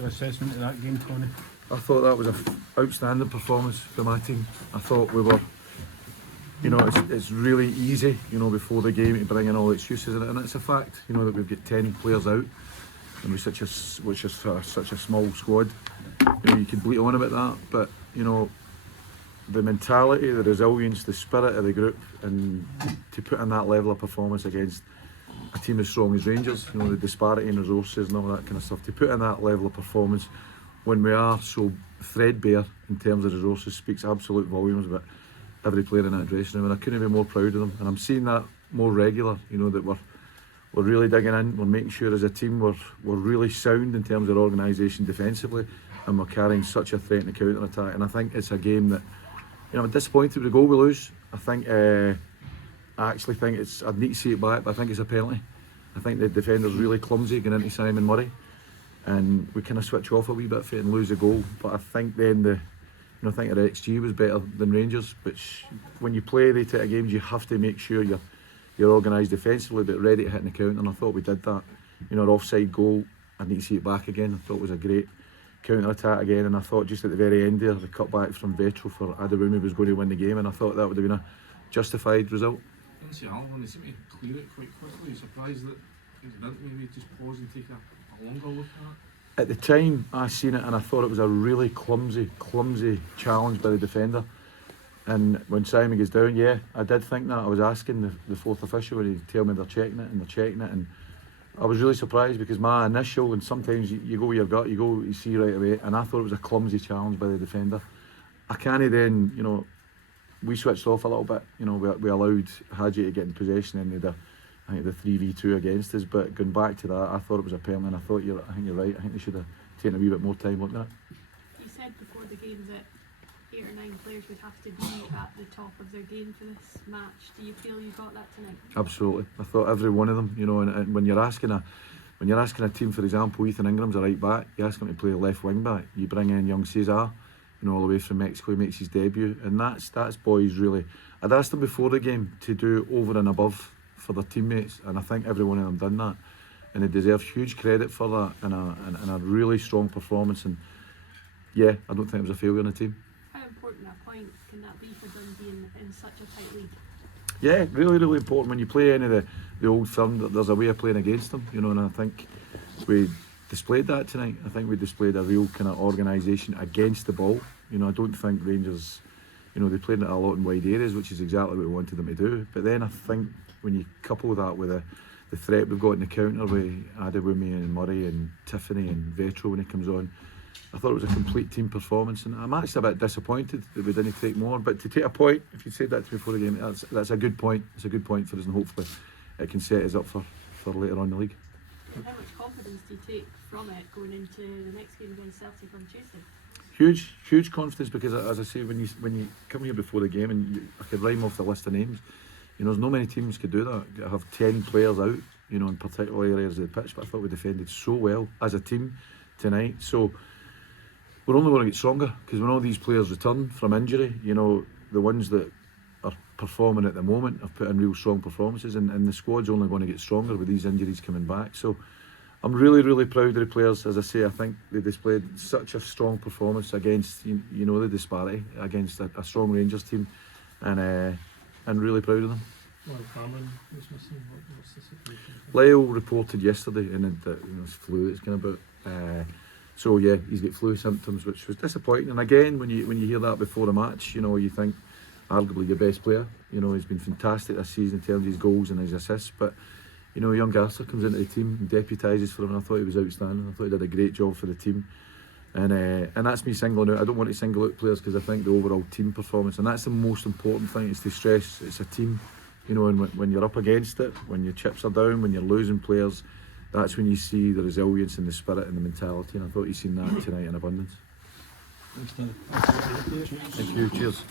your assessment of that game, Connie? I thought that was an outstanding performance for my team. I thought we were, it's really easy, before the game to bring in all the excuses, and it's a fact, that we've got 10 players out, and with such a small squad, you can bleat on about that, but the mentality, the resilience, the spirit of the group, and to put in that level of performance against a team as strong as Rangers, the disparity in resources and all that kind of stuff, to put in that level of performance when we are so threadbare in terms of resources speaks absolute volumes about every player in that dressing room, and I couldn't be more proud of them. And I'm seeing that more regular, that we're really digging in, we're making sure as a team we're really sound in terms of organisation defensively, and we're carrying such a threat in the counter attack. And I think it's a game that, I'm disappointed with the goal we lose. I actually think I'd need to see it back, but I think it's a penalty. I think the defender's really clumsy going into Simon Murray, and we kind of switch off a wee bit for it and lose a goal. But I think then I think our XG was better than Rangers, which when you play these type of games, you have to make sure you're organised defensively but ready to hit in the counter, and I thought we did that. Our offside goal, I need to see it back again. I thought it was a great counter attack again, and I thought just at the very end there, the cutback from Vetro for Adewumi was going to win the game, and I thought that would have been a justified result. They seem to clear it quite quickly. Surprised that he didn't maybe just pause and take a longer look at it. At the time I seen it, and I thought it was a really clumsy challenge by the defender, and when Simon goes down, I did think that. I was asking the fourth official when he tell me they're checking it, and I was really surprised because my initial, and sometimes you go with your gut, you see right away, and I thought it was a clumsy challenge by the defender. I can't then, we switched off a little bit, we allowed Hadji to get in possession, and I think the 3v2 against us, but going back to that, I thought it was a penalty, and I think you're right. I think they should have taken a wee bit more time looking at it. You said before the game that 8 or 9 players would have to be at the top of their game for this match. Do you feel you got that tonight? Absolutely. I thought every one of them, and when you're asking a team, for example, Ethan Ingram's a right back, you ask him to play left wing back, you bring in young Cesar, all the way from Mexico, he makes his debut, and that's boys really. I'd asked them before the game to do over and above for their teammates, and I think every one of them done that, and they deserve huge credit for that, and a really strong performance. And I don't think it was a failure in the team. How important a point can that be for Dundee in such a tight league? Yeah, really important. When you play any of the old firm, there's a way of playing against them, and I think we displayed that tonight. I think we displayed a real kind of organisation against the ball. I don't think Rangers, they played it a lot in wide areas, which is exactly what we wanted them to do. But then I think when you couple that with the threat we've got in the counter with Adewumi and Murray and Tiffany and Vetro when he comes on, I thought it was a complete team performance, and I'm actually a bit disappointed that we didn't take more. But to take a point, if you said that to me before the game, that's a good point. It's a good point for us, and hopefully it can set us up for later on in the league. How much confidence do you take from it going into the next game against Celtic on Tuesday? Huge confidence, because as I say, when you come here before the game, and I could rhyme off the list of names, there's not many teams could do that. Have 10 players out, in particular areas of the pitch, but I thought we defended so well as a team tonight. So we're only going to get stronger, because when all these players return from injury, the ones that are performing at the moment have put in real strong performances, and the squad's only going to get stronger with these injuries coming back. So I'm really proud of the players. As I say, I think they displayed such a strong performance against the disparity against a strong Rangers team, and really proud of them. Well, Cameron was missing. What's the situation? Lyle reported yesterday, and it's flu it's kind of about. So he's got flu symptoms, which was disappointing. And again, when you hear that before a match, you think arguably your best player. He's been fantastic this season in terms of his goals and his assists. But young Garcer comes into the team and deputises for him, and I thought he was outstanding. I thought he did a great job for the team. And that's me singling out. I don't want to single out players, because I think the overall team performance, and that's the most important thing, is to stress it's a team. And when you're up against it, when your chips are down, when you're losing players, that's when you see the resilience and the spirit and the mentality. And I thought you've seen that tonight in abundance. Thank you. Cheers.